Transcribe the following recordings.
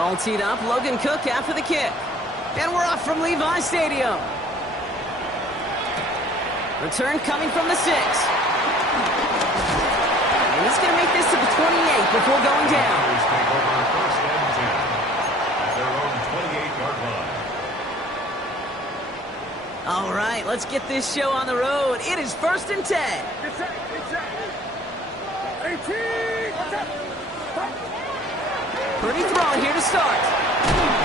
Ball teed up, Logan Cook after the kick. And we're off from Levi Stadium. Return coming from the 6. And he's going to make this to the 28 before going down. All right, let's get this show on the road. It is 1st and 10. Purdy throwing here to start.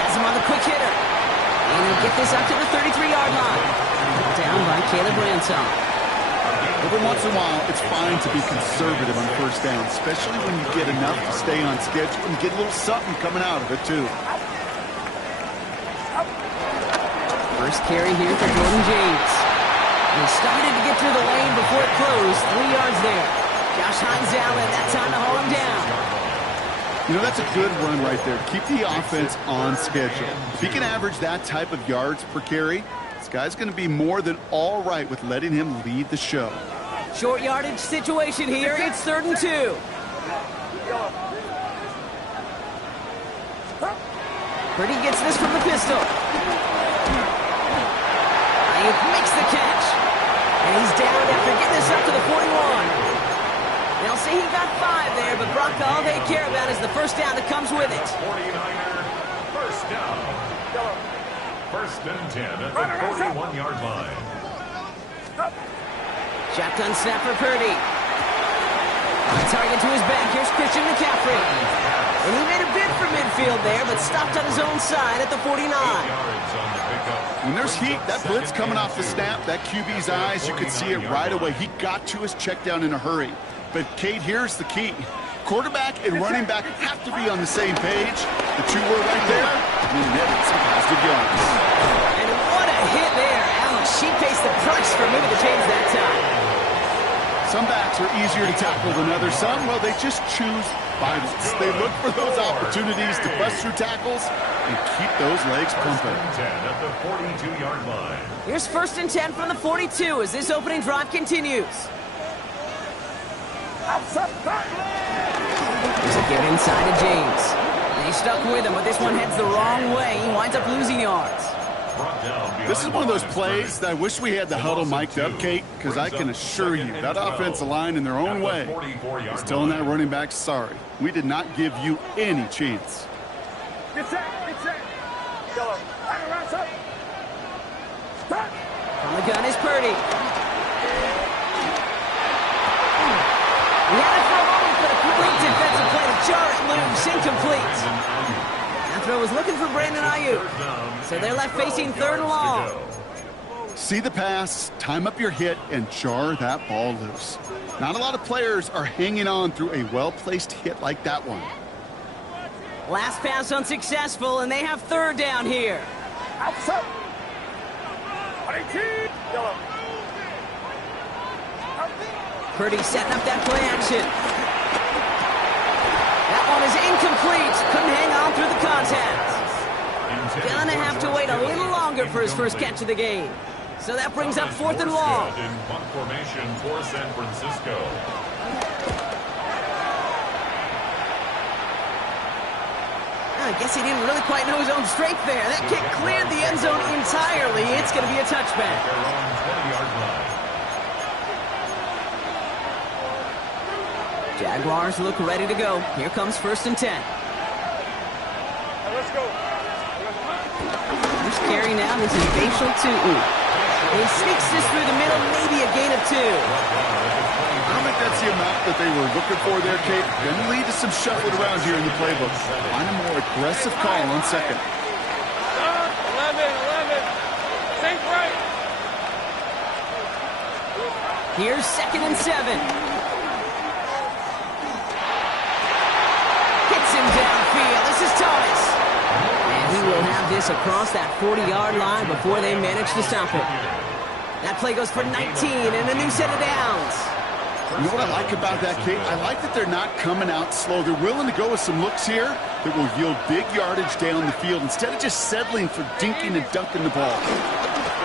Has him on the quick hitter. And he'll get this up to the 33-yard line. Down by Caleb Ransom. Every once in a while, it's fine to be conservative on first down, especially when you get enough to stay on schedule and get a little something coming out of it, too. First carry here for Jordan James. He started to get through the lane before it closed. 3 yards there. Josh Hines Allen, that time to haul him down. You know, that's a good run right there. Keep the offense on schedule. If he can average that type of yards per carry, this guy's going to be more than all right with letting him lead the show. Short yardage situation here. It's 3rd and 2. Purdy gets this from the pistol. Ayuk makes the catch. And he's down after getting this up to the 41. They'll say he got 5 there, but Brock, all they care about is the first down that comes with it. 49er, first down. 1st and 10 at the 41-yard line. Shotgun snap for Purdy. On target to his back. Here's Christian McCaffrey. And he made a bid for midfield there, but stopped on his own side at the 49. When there's heat, that blitz coming off the snap, that QB's eyes, you could see it right away. He got to his check down in a hurry. But, Kate, here's the key. Quarterback and running back have to be on the same page. The two were right there, and he netted some positive yards. And what a hit there. Alex, she faced the price for moving the chains that time. Some backs are easier to tackle than others. Some, well, they just choose violence. They look for those opportunities to bust through tackles and keep those legs pumping. 10 at the 42-yard line. Here's 1st and 10 from the 42 as this opening drive continues. There's a give inside of James. And he's stuck with him, but this one heads the wrong way. He winds up losing yards. This is one of those plays that I wish we had the huddle mic'd up, Kate, because I can assure you that offensive line in their own way is telling that running back, sorry, we did not give you any chance. From the gun is Purdy. He had it for a moment, but a great defensive play to jar it loose. Incomplete. That throw was looking for Brandon Ayuk. So they're left facing 3rd and long. See the pass, time up your hit, and jar that ball loose. Not a lot of players are hanging on through a well-placed hit like that one. Last pass unsuccessful, and they have 3rd down here. Purdy setting up that play action. That one is incomplete. Couldn't hang on through the contact. Gonna have to wait a little longer for his first catch of the game. So that brings up 4th and long. In punt formation for San Francisco. I guess he didn't really quite know his own strength there. That kick cleared the end zone entirely. It's going to be a touchback. Their own 20-yard line. Jaguars look ready to go. Here comes 1st and 10. Let's go. First carry now. This is Bashal Tutin. He sneaks this through the middle, maybe a gain of 2. I don't think that's the amount that they were looking for there, Kate. Going to lead to some shuffling around here in the playbook. Find a more aggressive call on 2nd. 11. Think right. Here's 2nd and 7. Hits him downfield. This is Thomas. And he will have this across that 40-yard line before they manage to stop it. That play goes for 19 and a new set of downs. You know what I like about that, Kate? I like that they're not coming out slow. They're willing to go with some looks here that will yield big yardage down the field instead of just settling for dinking and dunking the ball.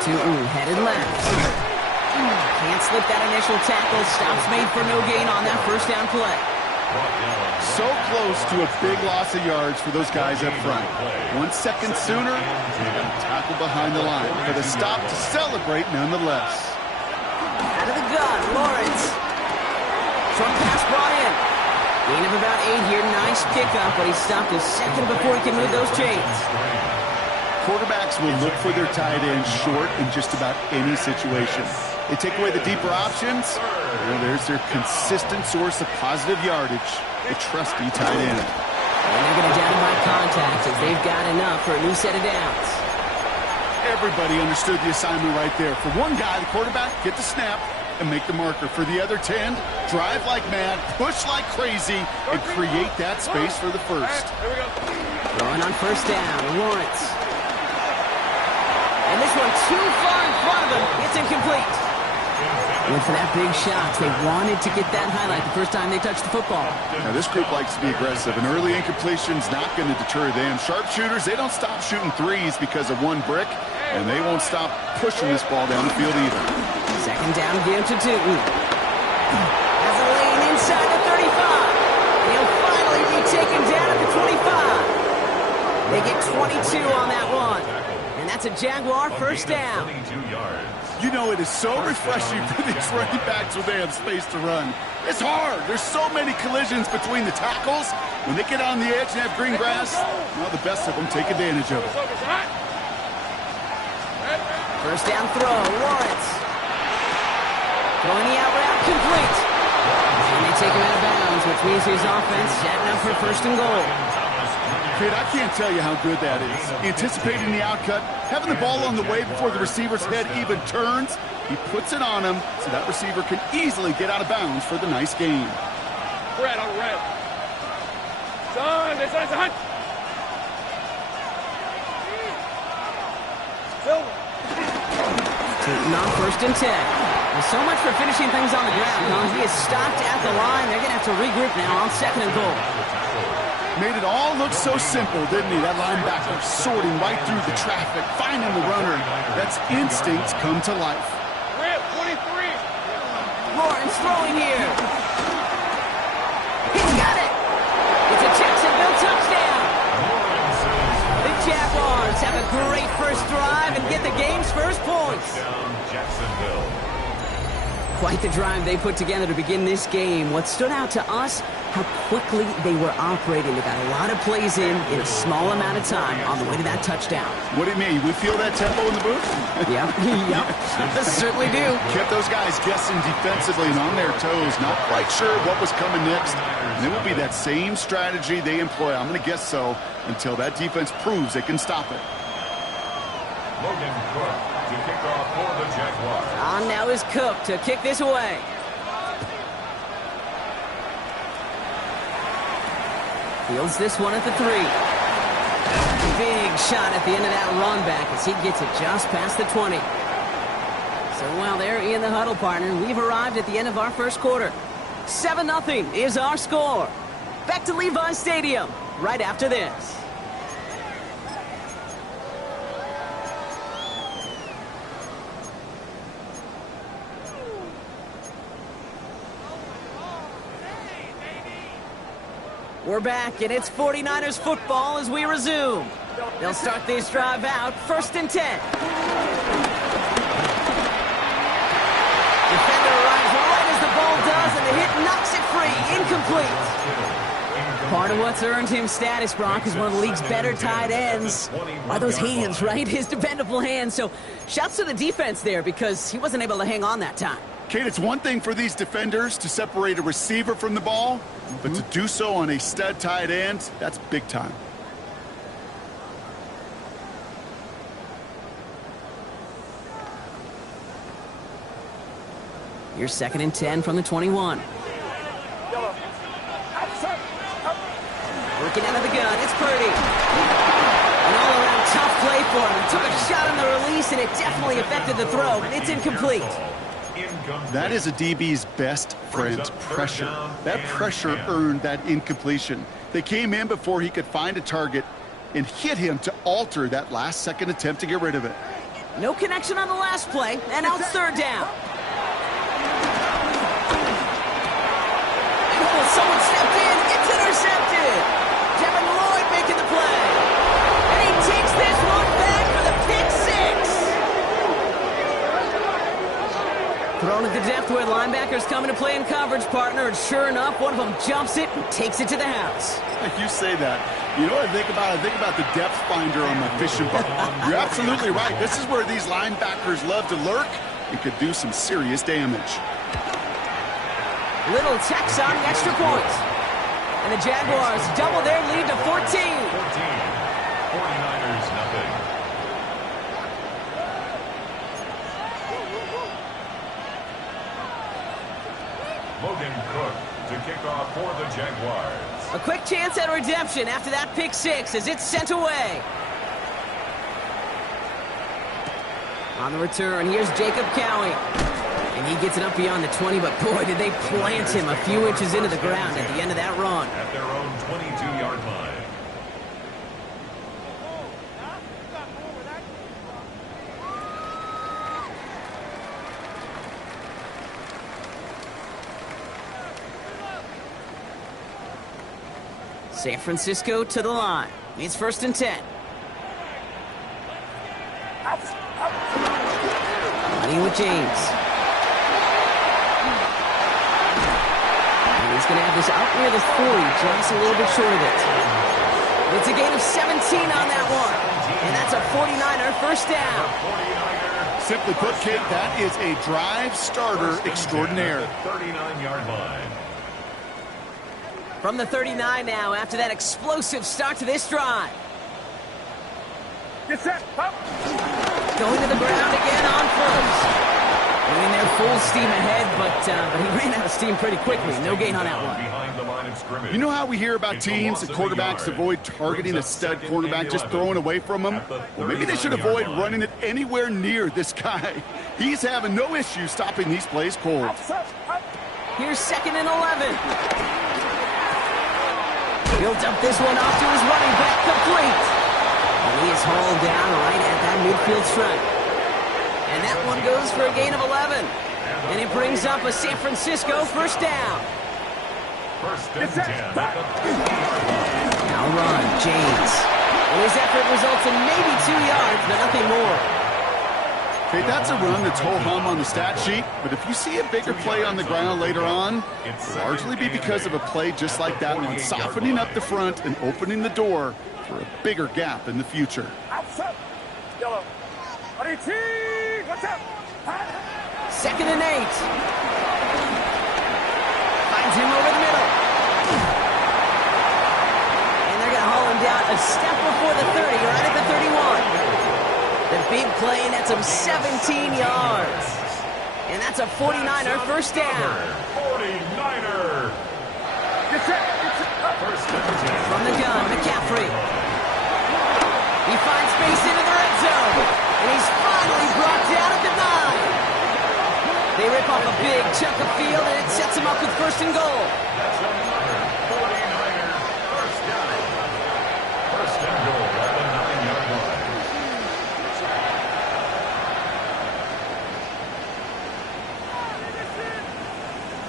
Tutin headed left. Can't slip that initial tackle. Stops made for no gain on that first down play. So close to a big loss of yards for those guys up front. 1 second sooner, they're going to tackle behind the line. For the stop to celebrate nonetheless. Out of the gun, Lawrence. Short pass brought in. Gain of about 8 here. Nice pickup, but he stopped a second before he can move those chains. Quarterbacks will look for their tight end short in just about any situation. They take away the deeper options. There's their consistent source of positive yardage, the trusty tight end. And they're going to down him by contact as they've got enough for a new set of downs. Everybody understood the assignment right there. For one guy, the quarterback, get the snap and make the marker. For the other 10, drive like mad, push like crazy, and create that space for the first. Throwing on first down, Lawrence. And this one too far in front of him. It's incomplete. Went for that big shot. They wanted to get that highlight the first time they touched the football. Now, this group likes to be aggressive. An early incompletion's not going to deter them. Sharpshooters, they don't stop shooting threes because of one brick, and they won't stop pushing this ball down the field either. Second down again to Tootin. Has a lane inside the 35. He'll finally be taken down at the 25. They get 22 on that one. And that's a Jaguar first down. You know, it is so refreshing for these running backs when they have space to run. It's hard. There's so many collisions between the tackles. When they get on the edge and have green grass, well, the best of them take advantage of it. First down throw, Lawrence. Throwing the out route complete. And they take him out of bounds, which means his offense setting up for first and goal. Kid, I can't tell you how good that is. Anticipating the outcut, having the ball on the way before the receiver's head even turns, he puts it on him so that receiver can easily get out of bounds for the nice gain. Red on red. Son, this is a hunt. Silver. Tootin on first and 10. Well, so much for finishing things on the ground, huh? He is stopped at the line. They're going to have to regroup now on second and goal. Made it all look so simple, didn't he? That linebacker sorting right through the traffic, finding the runner. That's instincts come to life. Red, 23. Lawrence throwing here. He's got it. It's a Jacksonville touchdown. The Jaguars have a great first drive and get the game's first points. Quite the drive they put together to begin this game. What stood out to us, how quickly they were operating. They got a lot of plays in a small amount of time on the way to that touchdown. What do you mean? We feel that tempo in the booth? Yep. Certainly do. Kept those guys guessing defensively and on their toes, not quite sure what was coming next. And it will be that same strategy they employ, I'm going to guess so, until that defense proves they can stop it. Logan Cook to kick off for the Jaguars. On now is Cook to kick this away. Fields this one at the 3. Big shot at the end of that run back as he gets it just past the 20. So while they're in the huddle, partner, we've arrived at the end of our first quarter. 7-0 is our score. Back to Levi's Stadium right after this. We're back, and it's 49ers football as we resume. They'll start this drive out, first and 10. Defender arrives right as the ball does, and the hit knocks it free, incomplete. Part of what's earned him status, Brock, is one of the league's better tight ends. Are those hands, right? His dependable hands. So shouts to the defense there because he wasn't able to hang on that time. Kate, it's one thing for these defenders to separate a receiver from the ball, but to do so on a stud tight end, that's big time. Here's second and 10 from the 21. Working out of the gun, it's Purdy. An all-around tough play for him. He took a shot on the release, and it definitely affected the throw, but it's incomplete. That is a DB's best friend, pressure. That pressure earned that incompletion. They came in before he could find a target and hit him to alter that last-second attempt to get rid of it. No connection on the last play, and now it's third down. Oh, someone stepped in. with the depth where linebackers come into play in coverage, partner, and sure enough, one of them jumps it and takes it to the house. You say that. You know what I think about? I think about the depth finder on my fishing boat. You're absolutely right. This is where these linebackers love to lurk and could do some serious damage. Little Tex on the extra point. And the Jaguars double their lead to 14. 49ers nothing. Logan Cook to kick off for the Jaguars. A quick chance at redemption after that pick six as it's sent away. On the return, here's Jacob Cowie. And he gets it up beyond the 20, but boy, did they plant him a few inches into the ground at the end of that run. At their own 22-yard line. San Francisco to the line. It's 1st and 10. Running with James. And he's going to have this out near the 40, just a little bit short of it. It's a gain of 17 on that one. And that's a 49er first down. Simply put, Kate, that is a drive starter extraordinaire. 39-yard line. From the 39 now, after that explosive start to this drive. Get set. Up. Going to the ground again on first. Going there full steam ahead, but he ran out of steam pretty quickly. No gain on that one. Behind the line of scrimmage. You know how we hear about teams and quarterbacks avoid targeting a stud quarterback, just throwing away from him? Well, maybe they should avoid running it anywhere near this guy. He's having no issue stopping these plays cold. Here's 2nd and 11. He'll dump this one off to his running back, complete. And he is hauled down right at that midfield stripe. And that one goes for a gain of 11. And it brings up a San Francisco first down. 1st and 10. Now run, James. And his effort results in maybe 2 yards, but nothing more. Okay, that's a run that's ho-hum on the stat sheet, but if you see a bigger play on the ground later on, it'll largely be because of a play just like that one, softening up the front and opening the door for a bigger gap in the future. Outside. Yellow. 22. What's up? 2nd and 8. Finds him over the middle. And they're going to haul him down a step before the 30, right at the 31. The big play, and that's him 17 yards. And that's a 49er first down. 49er. Get set. First and 10. From the gun, McCaffrey. He finds space into the red zone. And he's finally brought down at the 9. They rip off a big chunk of field, and it sets him up with 1st and goal. That's another 49er first down. 1st and goal at the 9-yard line.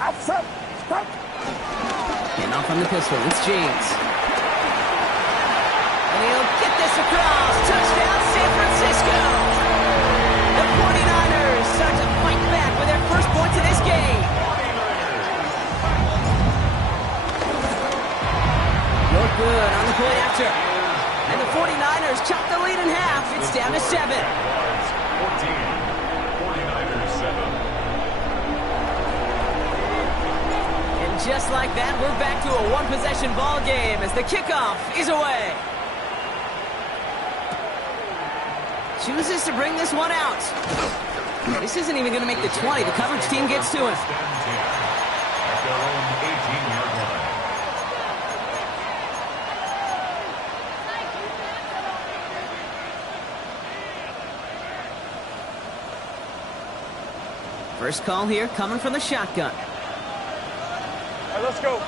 Outside. Stop. And off on the pistol, it's James. And he'll get this across. Touchdown, San Francisco. The 49ers start to fight back with their first points of this game. Look good on the point after. And the 49ers chop the lead in half. It's down to 7. 14. 49ers 7. Just like that, we're back to a one-possession ball game as the kickoff is away. Chooses to bring this one out. This isn't even going to make the 20. The coverage team gets to him. At their own 18-yard line. First call here coming from the shotgun. All right, let's go.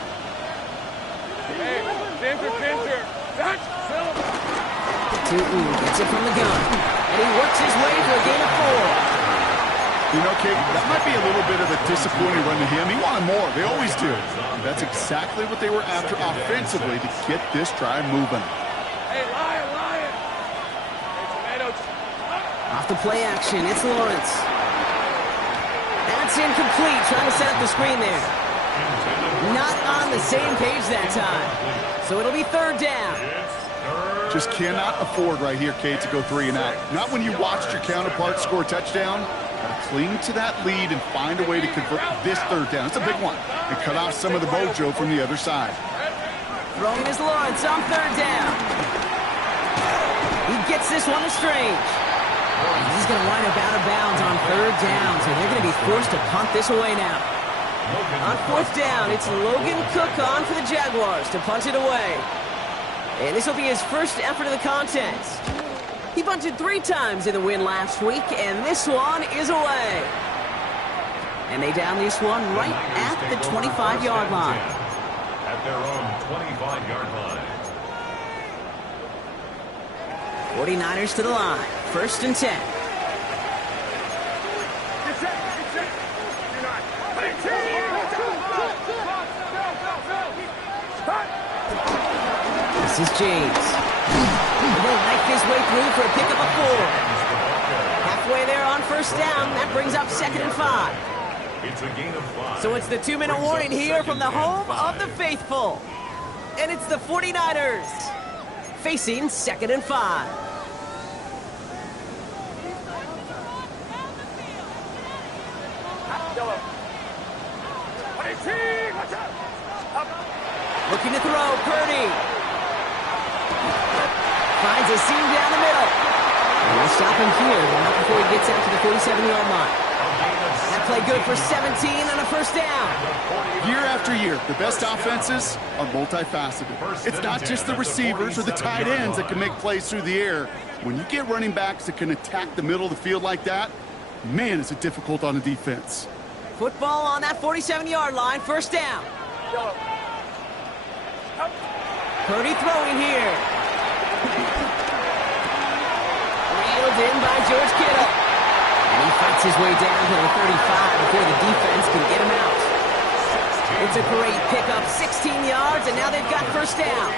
Hey, center. Touch. Tootin gets it from the gun. And he works his way for a gain of 4. You know, Kate, that might be a little bit of a disappointing run to him. He wanted more. They always do. That's exactly what they were after offensively to get this drive moving. Hey, Lion. Hey, tomatoes. Off the play action, it's Lawrence. That's It's incomplete, trying to set up the screen there. Not on the same page that time. So it'll be third down. Just cannot afford right here, Kate, to go 3 and out. Not when you watched your counterpart score a touchdown. Gotta cling to that lead and find a way to convert this third down. It's a big one. And cut off some of the mojo from the other side. Throwing is Lawrence on third down. He gets this one to Strange. And he's going to wind up out of bounds on third down, so they're going to be forced to punt this away now. On fourth down, it's Logan Cook on for the Jaguars to punt it away. And this will be his first effort of the contest. He punted 3 times in the win last week, and this one is away. And they down this one right at the 25-yard line. At their own 25-yard line. 49ers to the line. First and 10. This is James. He'll knife his way through for a pickup of 4. Halfway there on first down. That brings up 2nd and 5. It's a gain of 5. So it's the 2-minute warning here from the home of the faithful. And it's the 49ers facing 2nd and 5. Looking to throw, Purdy. Finds a seam down the middle. And we'll stop him here, but not before he gets out to the 47-yard line. That play good for 17 on a first down. Year after year, the best offenses are multifaceted. It's not just the receivers or the tight ends that can make plays through the air. When you get running backs that can attack the middle of the field like that, man, is it difficult on the defense. Football on that 47-yard line, first down. Purdy throwing here. Reeled in by George Kittle. And he fights his way down to the 35 before the defense can get him out. It's a great pickup, 16 yards, and now they've got first down.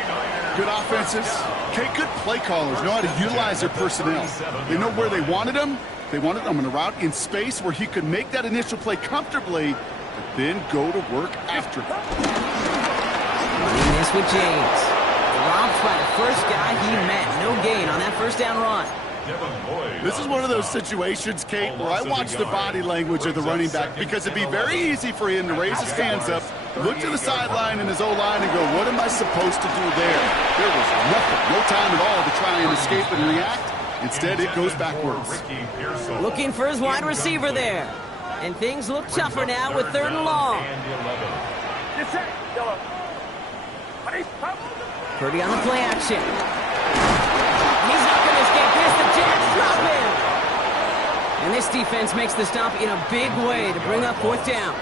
Good offenses. Okay, good play callers know how to utilize their personnel. They know where they wanted them. They wanted them on a route in space where he could make that initial play comfortably, but then go to work after it. Running this with James. Robbed by the first guy he met. No gain on that first down run. This is one of those situations, Kate, where I watch the body language of the running back because it'd be very easy for him to raise his hands up, look to the sideline in his O-line and go, what am I supposed to do there? There was nothing, no time at all to try and escape and react. Instead, it goes backwards. Looking for his wide receiver there. And things look tougher now with 3rd and long. Purdy on the play action. He's not going to escape this. The Jets drop him. And this defense makes the stop in a big way to bring up 4th down.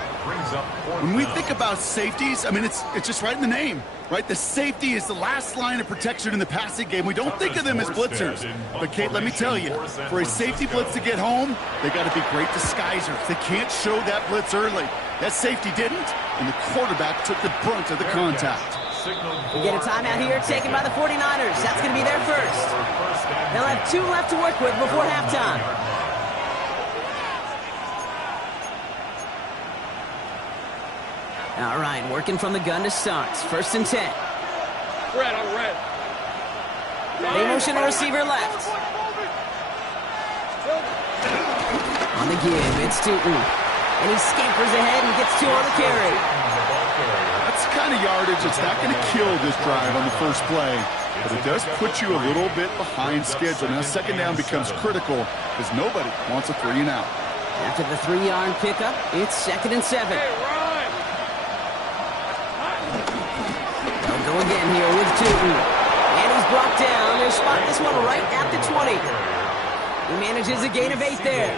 When we think about safeties, I mean, it's just right in the name, right? The safety is the last line of protection in the passing game. We don't think of them as blitzers. But, Kate, let me tell you, for a safety blitz to get home, they got to be great disguisers. They can't show that blitz early. That safety didn't, and the quarterback took the brunt of the contact. We get a timeout here taken by the 49ers. That's going to be their first. They'll have 2 left to work with before halftime. All right, working from the gun to start. 1st and 10. Red on red. They motion a receiver left. On the give, it's Tootin. And he scampers ahead and gets 2 on the carry. That's the kind of yardage that's not going to kill this drive on the first play, but it does put you a little bit behind schedule. Now, 2nd down becomes critical because nobody wants a 3 and out. After the 3-yard pickup, it's 2nd and 7. They'll go again here with Tootin. And he's brought down. They'll spot this one right at the 20. He manages a gain of 8 there.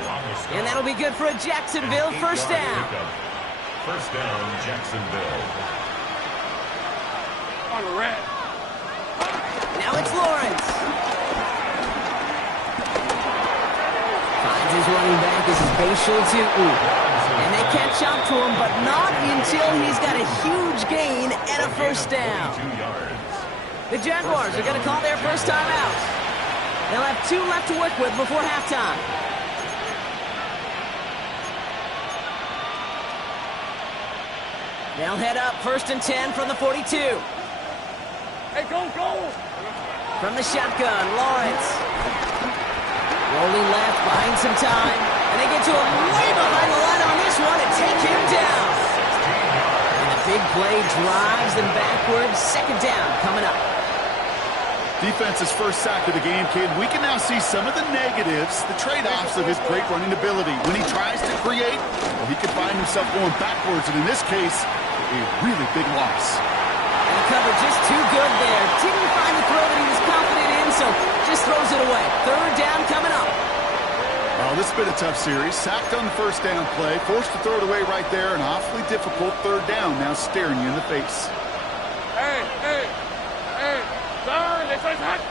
And that'll be good for a Jacksonville first down. First down, Jacksonville. On red. Now it's Lawrence. Finds his running back. This is Bashal Tootin. And they catch up to him, but not until he's got a huge gain and a first down. The Jaguars are going to call their first timeout. They'll have 2 left to work with before halftime. They'll head up 1st and 10 from the 42. Hey, go, go! From the shotgun, Lawrence. Rolling left, buying some time. And they get to him way behind the line on this one and take him down. And the big play drives them backwards. 2nd down coming up. Defense's first sack of the game, kid. We can now see some of the negatives, the trade-offs of his great running ability. When he tries to create, well, he can find himself going backwards, and in this case, a really big loss. And the cover just too good there. Didn't find the throw that he was confident in, so just throws it away. 3rd down coming up. Oh, this has been a tough series. Sacked on the first down play, forced to throw it away right there. An awfully difficult 3rd down now staring you in the face. Hey, hey, hey, son, it's hot.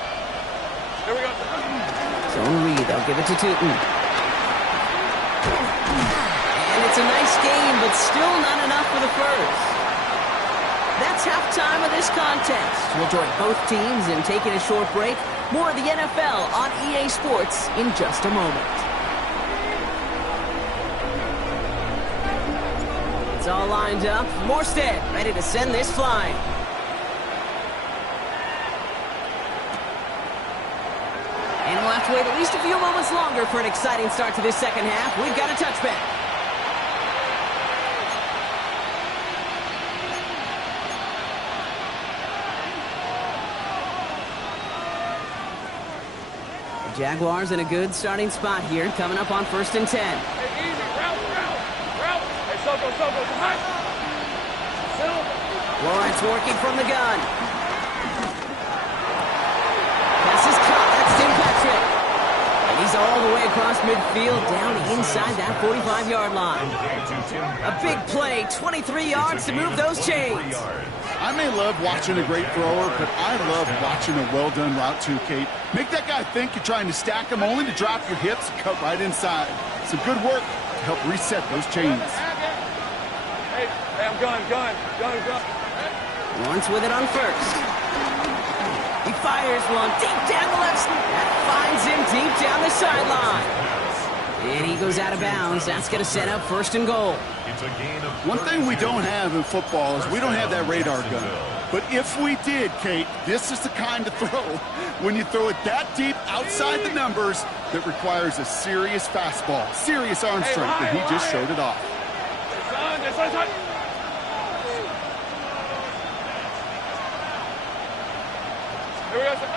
Here we go. Zone read, they'll give it to Tootin. And it's a nice game, but still not enough for the first. That's halftime of this contest. We'll join both teams in taking a short break. More of the NFL on EA Sports in just a moment. It's all lined up. Morstead ready to send this flying. And we'll have to wait at least a few moments longer for an exciting start to this 2nd half. We've got a touchback. The Jaguars in a good starting spot here, coming up on 1st and 10. Hey, easy, route. Hey, Soko, come on. Lawrence working from the gun. Pass is caught. That's Tim Patrick. And he's all the way across midfield, down inside that 45-yard line. A big play, 23 yards to move those chains. I may love watching a great thrower, but I love watching a well-done route too, Kate. Make that guy think you're trying to stack him, only to drop your hips and cut right inside. Some good work to help reset those chains. Hey, I'm gun. Lawrence with it on 1st. He fires one deep down the left. That finds him deep down the sideline. And he goes out of bounds. That's going to set up 1st and goal. One thing we don't have in football is we don't have that radar gun. But if we did, Kate, this is the kind of throw, when you throw it that deep outside the numbers, that requires a serious fastball, serious arm strength, and he just showed it off. Son. Here we go, son.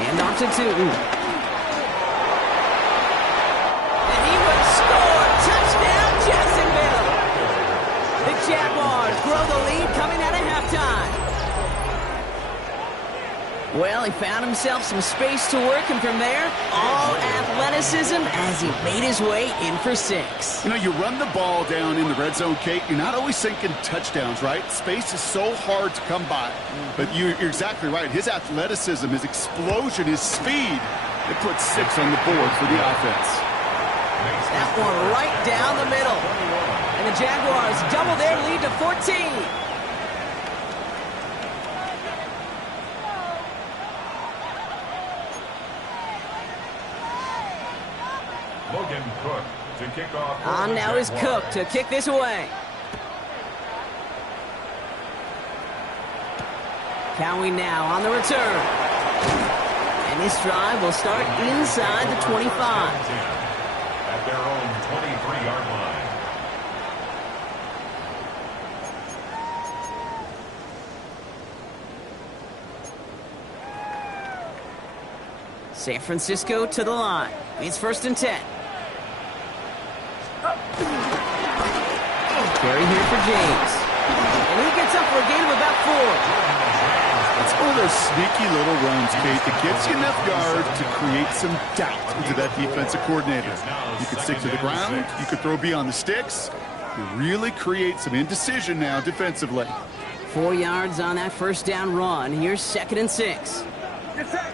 Hand off to Tootin. And he will score. Touchdown, Jacksonville. The Jaguars grow the lead coming out of halftime. Well, he found himself some space to work, and from there, all athleticism as he made his way in for 6. You know, you run the ball down in the red zone, Kate, you're not always thinking touchdowns, right? Space is so hard to come by. But you're exactly right. His athleticism, his explosion, his speed, it puts 6 on the board for the offense. That one right down the middle. And the Jaguars double their lead to 14. Logan Cook to kick off. On now is Cook to kick this away. Cowie now on the return. And this drive will start inside the 25. At their own 23-yard line. San Francisco to the line. It's 1st and 10. Carry here for James. And he gets up for a gain of about 4. It's one of those sneaky little runs, Kate, that gets you enough yards to create some doubt into that defensive coordinator. You could stick to the ground. You could throw beyond the sticks. You really create some indecision now defensively. 4 yards on that 1st down run. Here's 2nd and 6. Get set.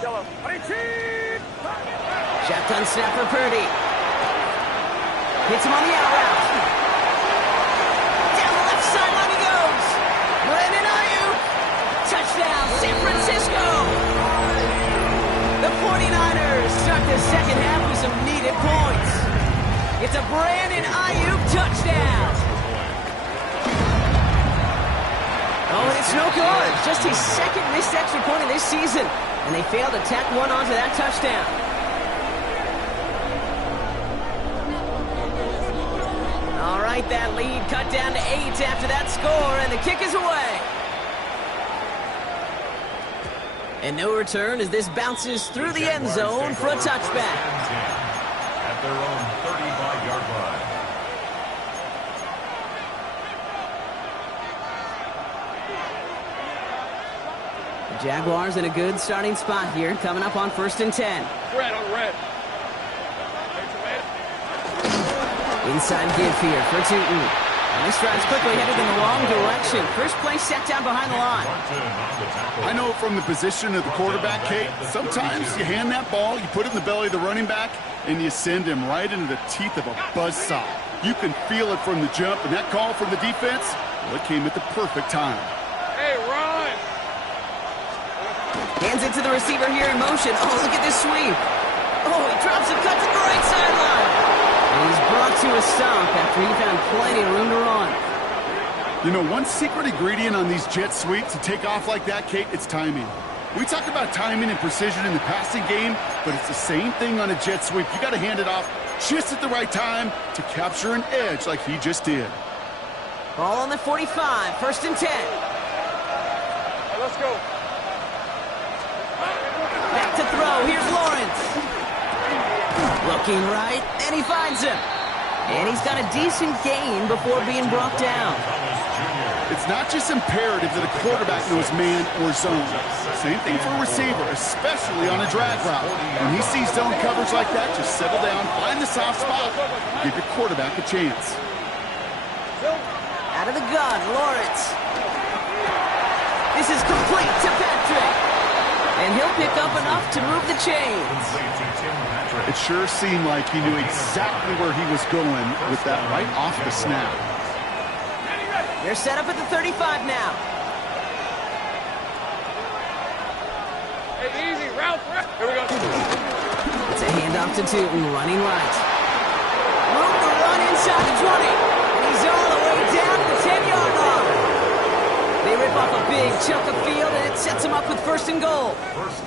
Yellow. Shotgun snap for Purdy. Hits him on the out route. Down the left sideline he goes. Brandon Ayuk. Touchdown, San Francisco. The 49ers start the 2nd half with some needed points. It's a Brandon Ayuk touchdown. Oh, and it's no good. Just his second missed extra point of this season. And they failed to tack one onto that touchdown. All right, that lead cut down to 8 after that score, and the kick is away. And no return as this bounces through the end zone for a touchback. At their own 35-yard line. The Jaguars in a good starting spot here, coming up on 1st and 10. Red on red. Inside give here for Tootin. And this drive's quickly headed in the wrong direction. First play set down behind the line. I know from the position of the quarterback, Kate, sometimes you hand that ball, you put it in the belly of the running back, and you send him right into the teeth of a buzzsaw. You can feel it from the jump, and that call from the defense, well, it came at the perfect time. Hey, run! Hands it to the receiver here in motion. Oh, look at this sweep. Oh, he drops it, cuts to the right sideline. And he's brought to a stop after he found plenty of room to run. You know, one secret ingredient on these jet sweeps to take off like that, Kate, it's timing. We talk about timing and precision in the passing game, but it's the same thing on a jet sweep. You got to hand it off just at the right time to capture an edge like he just did. Ball on the 45, 1st and 10. Hey, let's go. Back to throw, here's Lawrence. Looking right, and he finds him. And he's got a decent gain before being brought down. It's not just imperative that a quarterback knows man or zone. Same thing for a receiver, especially on a drag route. When he sees zone coverage like that, just settle down, find the soft spot, give your quarterback a chance. Out of the gun, Lawrence. This is complete to Patrick. And he'll pick up enough to move the chains. It sure seemed like he knew exactly where he was going with that right off the snap. They're set up at the 35 now. Hey, easy, route. Here we go. It's a handoff to Tootin, running right. Room to run inside the 20. And he's all the way down to the 10-yard line. They rip off a big chunk of field, and it sets them up with 1st and goal.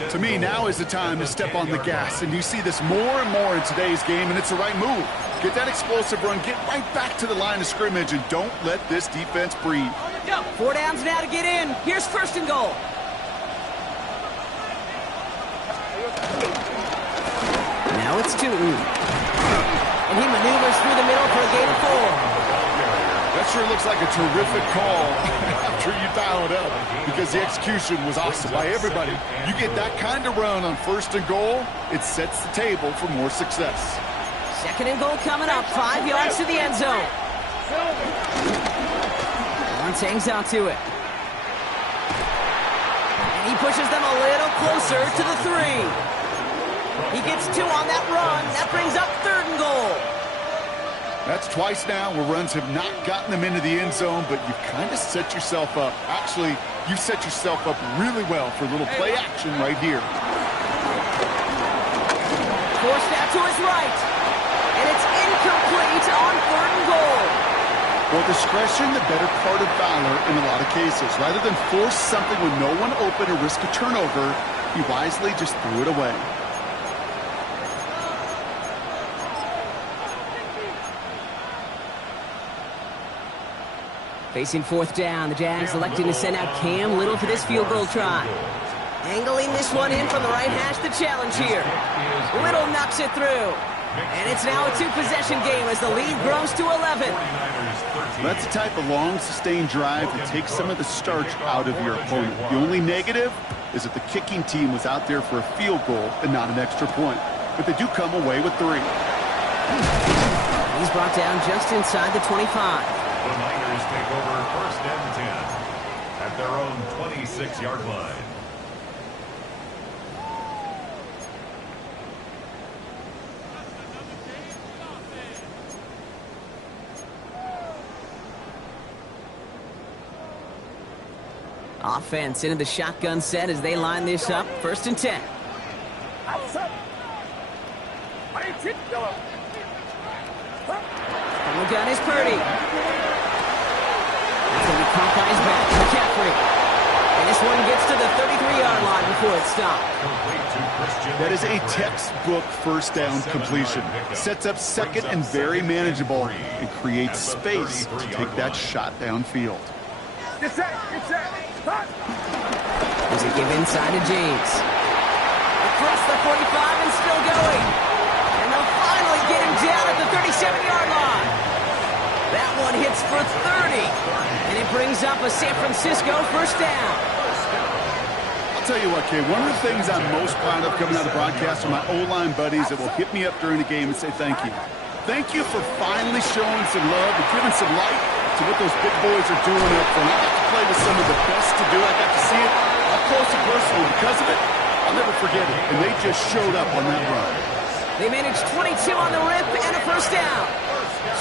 To me, now is the time to step on the gas, and you see this more and more in today's game, and it's the right move. Get that explosive run, get right back to the line of scrimmage, and don't let this defense breathe. 4 downs now to get in. Here's 1st and goal. Now it's Tootin. And he maneuvers through the middle for a gain of 4. That sure looks like a terrific call after you dial it up, because the execution was awesome by everybody. You get that kind of run on 1st and goal, it sets the table for more success. 2nd and goal coming up, 5 yards to the end zone. Lawrence hangs out to it. And he pushes them a little closer to the 3. He gets 2 on that run. That brings up 3rd and goal. That's twice now where runs have not gotten them into the end zone, but you've kind of set yourself up. Actually, you set yourself up really well for a little play action right here. Forced out to his right. And it's incomplete on 3rd and goal. Well, discretion, the better part of valor in a lot of cases. Rather than force something with no one open or risk a turnover, he wisely just threw it away. Facing 4th down, the Jags electing to send out Cam Little for this field goal try. Angling this one in from the right hash, the challenge here. Little knocks it through. And it's now a 2-possession game as the lead grows to 11. That's the type of long, sustained drive that takes some of the starch out of your opponent. The only negative is that the kicking team was out there for a field goal and not an extra point. But they do come away with 3. He's brought down just inside the 25. The Niners take over 1st and 10 at their own 26-yard line. Offense into the shotgun set as they line this up. 1st and 10. And the gun is Purdy. It's going to be caught by his back. McCaffrey. And this one gets to the 33-yard line before it stopped. That is a textbook first down completion. Sets up second and very manageable and creates space to take that shot downfield. Get set. Stop. There's a give inside to James. Across the 45 and still going. And they'll finally get him down at the 37-yard line. That one hits for 30. And it brings up a San Francisco first down. I'll tell you what, Kay, one of the things I'm most proud of coming out of the broadcast are my O-line buddies that will hit me up during the game and say thank you. Thank you for finally showing some love and giving some light to what those big boys are doing up front. I got to play with some of the best to do it. I got to see it up close and personal. Because of it, I'll never forget it. And they just showed up on that run. They managed 22 on the rip and a first down.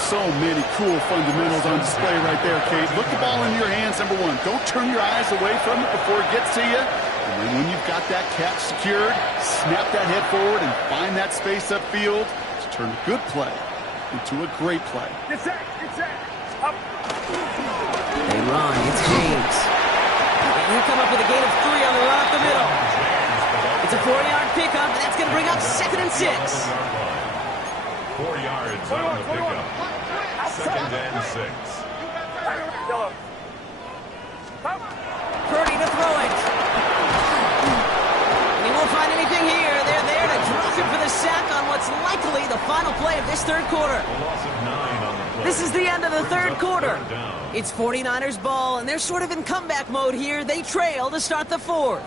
So many cool fundamentals on display right there, Kate. Look the ball in your hands, number one. Don't turn your eyes away from it before it gets to you. And then when you've got that catch secured, snap that head forward and find that space upfield to turn a good play into a great play. Get set. Up. They run. It's James. And he'll come up with a gain of 3 on the run up the middle. It's a 4-yard pickup, and that's going to bring up 2nd and 6. 4 yards on the pickup. 2nd and 6. Purdy to throw it. And he won't find anything here. They're there to drop him for the sack on what's likely the final play of this third quarter. A loss of 9 on the play. This is the end of the third quarter. Third down. It's 49ers ball, and they're sort of in comeback mode here. They trail to start the fourth.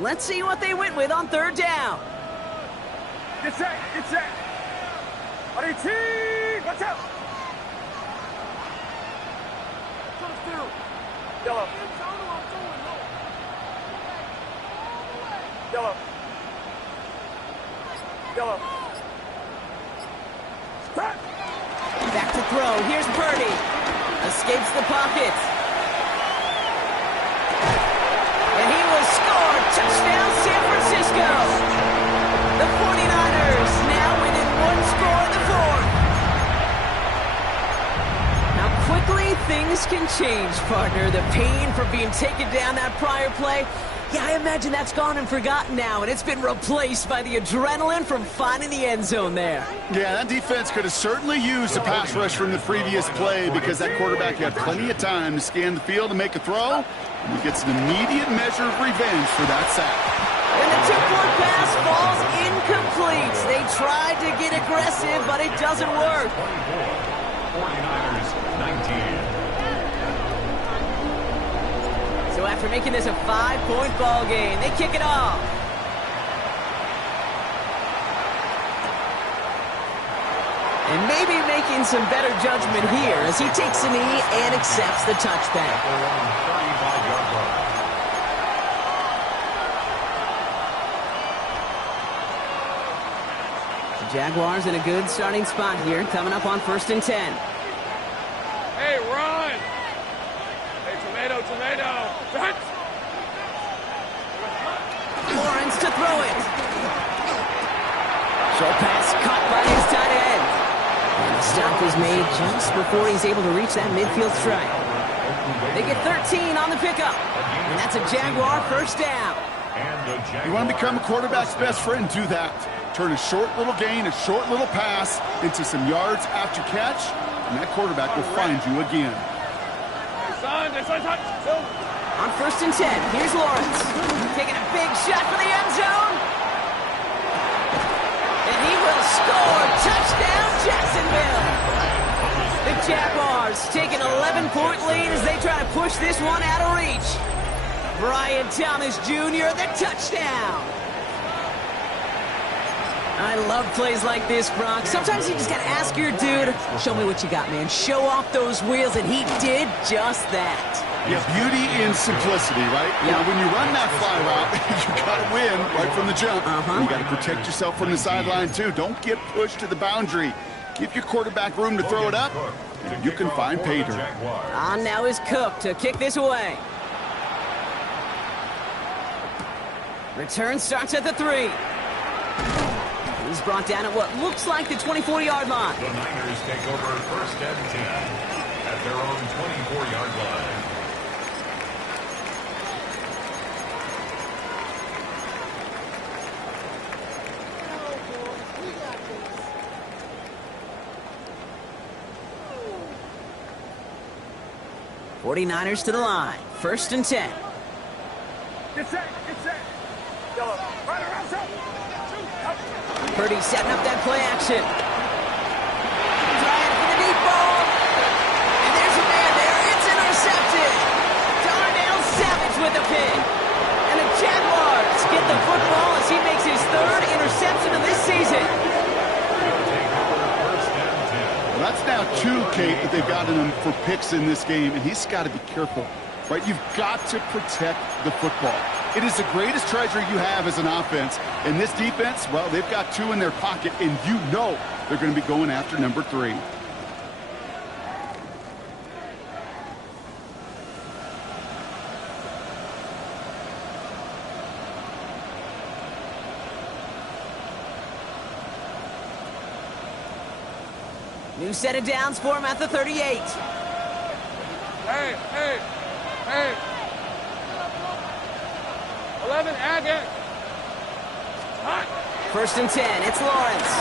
Let's see what they went with on third down. Get set. RT. Watch out. Yellow. Back to throw. Here's Purdy. Escapes the pocket. And he will score. Touchdown, San Francisco. The 49ers now within 1 score in the fourth. How quickly things can change, partner. The pain from being taken down that prior play. Yeah, I imagine that's gone and forgotten now, and it's been replaced by the adrenaline from finding the end zone there. Yeah, that defense could have certainly used a pass rush from the previous play because that quarterback had plenty of time to scan the field and make a throw. And he gets an immediate measure of revenge for that sack. And the 2-point pass falls incomplete. They tried to get aggressive, but it doesn't work. 49ers 19. So after making this a 5-point ball game, they kick it off. And maybe making some better judgment here as he takes a knee and accepts the touchback. The Jaguars in a good starting spot here, coming up on 1st and 10. Hey, run. Hey, tomato. Lawrence to throw it. Short pass caught by his tight end. And the stop was made just before he's able to reach that midfield strike. They get 13 on the pickup. And that's a Jaguar first down. You want to become a quarterback's best friend, do that. Turn a short little gain, a short little pass into some yards after catch, and that quarterback will find you again. On 1st and 10, here's Lawrence. Taking a big shot for the end zone. And he will score. Touchdown, Jacksonville. The Jaguars take an 11-point lead as they try to push this one out of reach. Brian Thomas Jr., the touchdown. I love plays like this, Brock. Sometimes you just got to ask your dude, show me what you got, man. Show off those wheels, and he did just that. Yeah, beauty in simplicity, right? Yep. Now, when you run that fly route, you got to win right from the jump. You got to protect yourself from the sideline, too. Don't get pushed to the boundary. Give your quarterback room to throw it up, and you can find pay dirt. On now is Cook to kick this away. Return starts at the 3. He's brought down at what looks like the 24-yard line. The Niners take over 1st and 10 at their own 24-yard line. '49ers to the line. 1st and 10. Get set. Yellow. Right around set. Purdy setting up that play action. Trying for the deep ball. And there's a man there. It's intercepted. Darnell Savage with the pick. And the Jaguars get the football as he makes his 3rd interception of this season. Well, that's now 2, Kate, that they've gotten him for picks in this game, and he's got to be careful, right? You've got to protect the football. It is the greatest treasure you have as an offense. And this defense, well, they've got 2 in their pocket, and you know they're going to be going after number 3. New set of downs for him at the 38. Hey. 11, Agate. Hot. 1st and 10. It's Lawrence.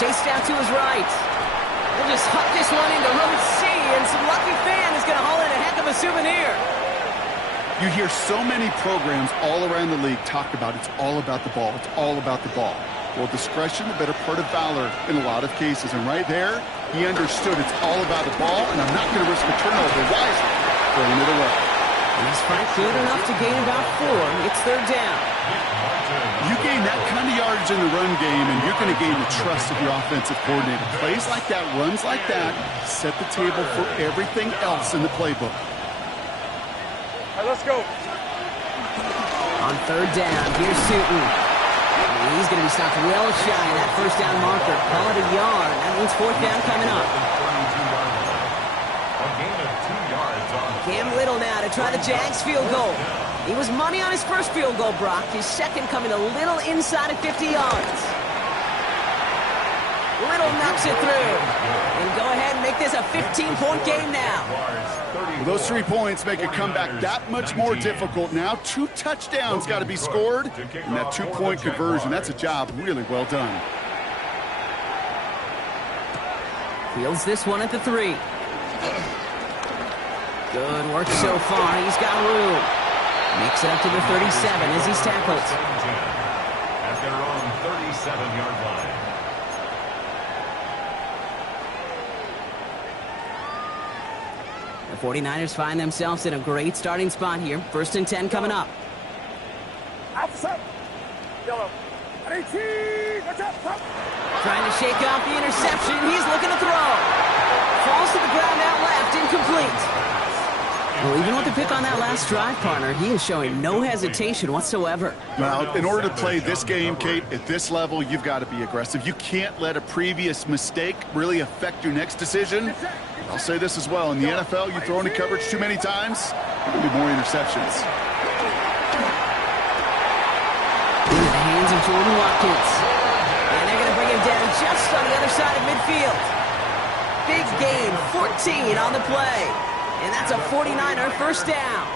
Chase down to his right. We'll just huck this one into row C, and some lucky fan is going to haul in a heck of a souvenir. You hear so many programs all around the league talk about it's all about the ball. It's all about the ball. Well, discretion, the better part of valor in a lot of cases. And right there, he understood it's all about the ball, and I'm not going to risk a turnover. Wisely throwing it away. He's fight good enough to gain about 4. It's 3rd down. You gain that kind of yardage in the run game, and you're going to gain the trust of your offensive coordinator. Plays like that, runs like that, set the table for everything else in the playbook. All right, let's go. On 3rd down, here's Sutton. He's going to be stopped well shy of that 1st down marker. Call it a yard. That means 4th down coming up. A gain of 2 yards on the Cam Little now to try the Jags field goal. He was money on his first field goal, Brock. His second coming a little inside of 50 yards. Little knocks it through. And go ahead and make this a 15-point game now. Well, those 3 points make a comeback that much more difficult now. 2 touchdowns got to be scored, and that 2-point conversion, that's a job really well done. Fields this one at the 3. Good work so far. He's got room. Makes it up to the 37 as he's tackled. At their own 37-yard line. The 49ers find themselves in a great starting spot here. 1st and 10 coming up. Outside. Yellow. 18. Watch out. Stop. Trying to shake off the interception. He's looking to throw. Falls to the ground out left. Incomplete. Well, even with the pick on that last drive, partner, he is showing no hesitation whatsoever. Now, in order to play this game, Kate, at this level, you've got to be aggressive. You can't let a previous mistake really affect your next decision. I'll say this as well. In the NFL, you throw into coverage too many times, there will be more interceptions. Into the hands of Jordan Watkins. And they're going to bring him down just on the other side of midfield. Big gain, 14 on the play. And that's a 49er 1st down.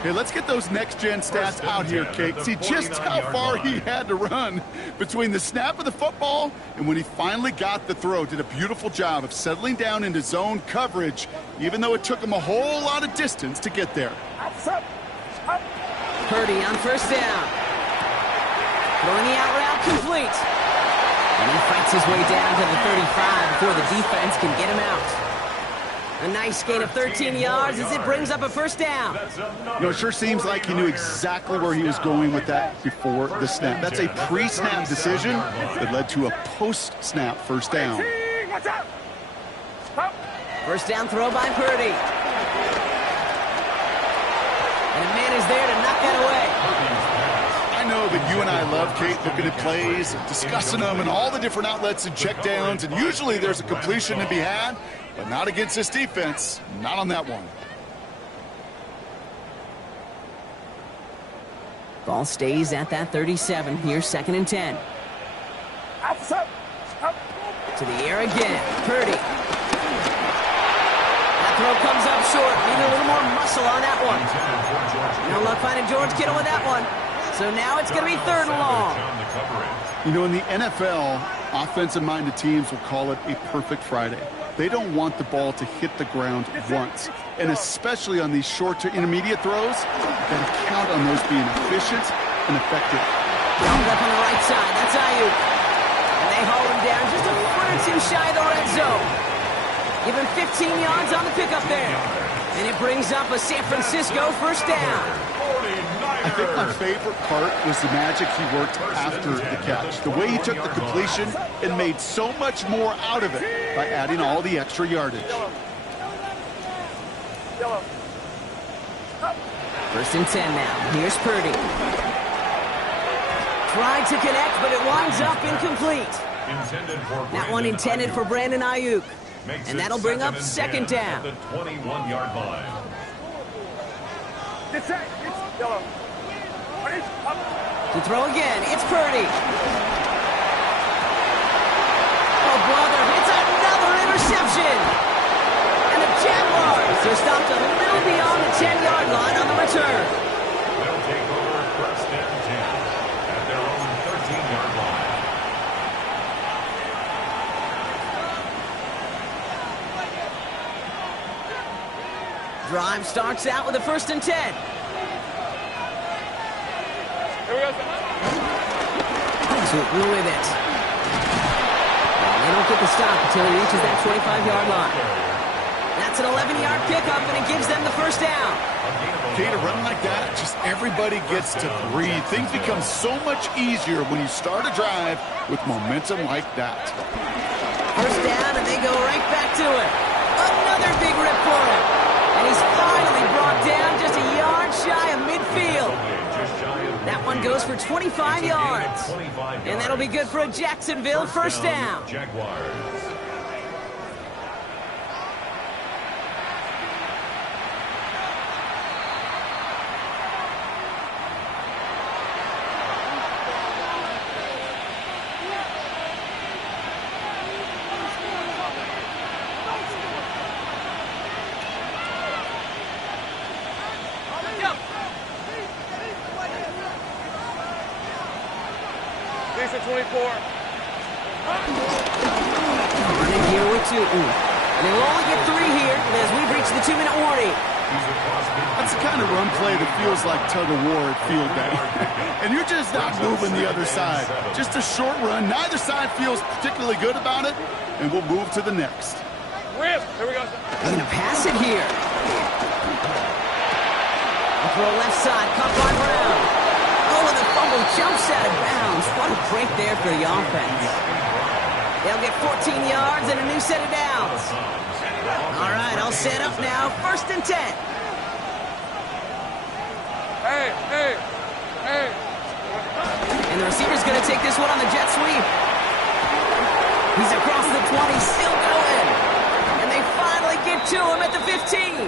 Okay, let's get those next-gen stats out here, Kate. See just how far he had to run between the snap of the football and when he finally got the throw. Did a beautiful job of settling down into zone coverage, even though it took him a whole lot of distance to get there. Purdy on 1st down. Throwing the out route complete. And he fights his way down to the 35 before the defense can get him out. A nice gain of 13 yards as it brings up a 1st down. You know, it sure seems like he knew exactly where he was going with that before the snap. That's a pre-snap decision that led to a post-snap 1st down. 1st down throw by Purdy. And a man is there to knock that away. I know that you and I love, Kate, looking at plays, discussing them, and all the different outlets and checkdowns, and usually there's a completion to be had. But not against this defense. Not on that one. Ball stays at that 37. Here's 2nd and 10. To the air again. Purdy. That throw comes up short. Need a little more muscle on that one. No luck finding George Kittle with that one. So now it's going to be 3rd and long. You know, in the NFL, offensive-minded teams will call it a perfect Friday. They don't want the ball to hit the ground once. And especially on these short to intermediate throws, you've got to count on those being efficient and effective. Doubled up on the right side. That's Ayuk. And they haul him down just a foot or two shy of the red zone. Give him 15 yards on the pickup there. And it brings up a San Francisco 1st down. I think my favorite part was the magic he worked after the catch. The way he took the completion and made so much more out of it by adding all the extra yardage. 1st and 10 now. Here's Purdy. Tried to connect, but it winds up incomplete. That one intended for Brandon Ayuk. And that'll bring up 2nd down. The 21-yard line. To throw again, it's Purdy. Oh, brother, it's another interception. And the Jaguars are stopped a little beyond the 10-yard line on the return. They'll take over 1st and 10 at their own 13-yard line. Drive starts out with a 1st and 10. Sutton with it. They don't get the stop until he reaches that 25-yard line. That's an 11-yard pickup, and it gives them the 1st down. Okay, to run like that, just everybody gets to breathe. Things become so much easier when you start a drive with momentum like that. 1st down, and they go right back to it. Another big rip for him. And he's finally brought down just a yard shy of midfield. That one goes for 25 yards. And that'll be good for a Jacksonville 1st down. Jaguars. These are 24. Running here with Sutton. And they will only get 3 here as we've reached the 2-minute warning. That's the kind of run play that feels like tug-of-war at field day. And you're just not moving the other side. Just a short run. Neither side feels particularly good about it, and we'll move to the next. Rip. Here we go. They're going to pass it here. A throw left side, caught by Brown. Oh, and the fumble jumps out of bounds. What a break there for the offense. They'll get 14 yards and a new set of downs. All right, all set up now. 1st and 10. Hey. And the receiver's going to take this one on the jet sweep. He's across the 20, still going. And they finally get to him at the 15.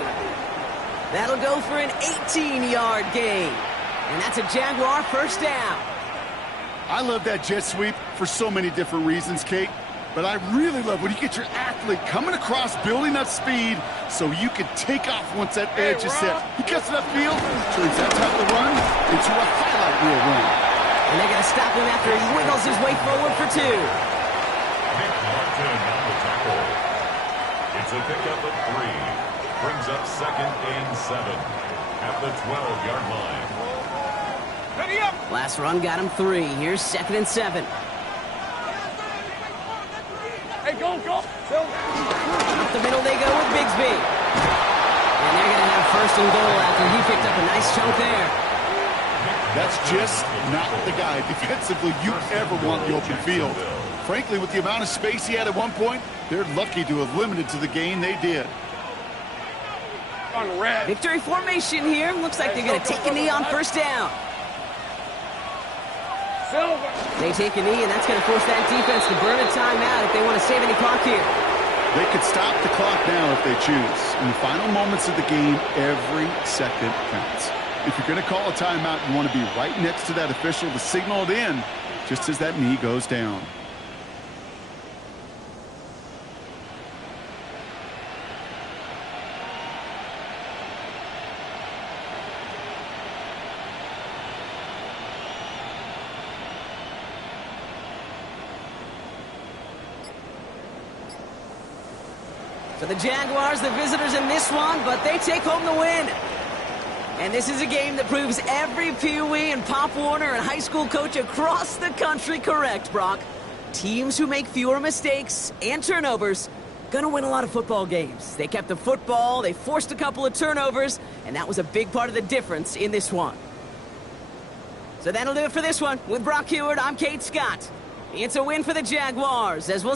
That'll go for an 18-yard gain. And that's a Jaguar 1st down. I love that jet sweep for so many different reasons, Kate. But I really love when you get your athlete coming across, building up speed, so you can take off once that edge is set. He cuts it upfield, turns that type of run into a highlight reel run. And they're going to stop him after he wiggles his way forward for 2. Nick Martin on the tackle. It's a pickup of 3. Brings up 2nd and 7 at the 12-yard line. Last run got him 3. Here's 2nd and 7. Hey, go. Up the middle they go with Bigsby. And they're going to have 1st and goal after he picked up a nice chunk there. That's just not the guy defensively you ever want the open field. Frankly, with the amount of space he had at one point, they're lucky to have limited to the gain they did. On red. Victory formation here. Looks like they're going to take a knee on 1st down. Silver. They take a knee, and that's going to force that defense to burn a timeout if they want to save any clock here. They could stop the clock now if they choose. In the final moments of the game, every second counts. If you're going to call a timeout, you want to be right next to that official to signal it in just as that knee goes down. For the Jaguars, the visitors in this one, but they take home the win. And this is a game that proves every Pee Wee and Pop Warner and high school coach across the country correct, Brock. Teams who make fewer mistakes and turnovers gonna win a lot of football games. They kept the football, they forced a couple of turnovers, and that was a big part of the difference in this one. So that'll do it for this one. With Brock Huard, I'm Kate Scott. It's a win for the Jaguars, as we'll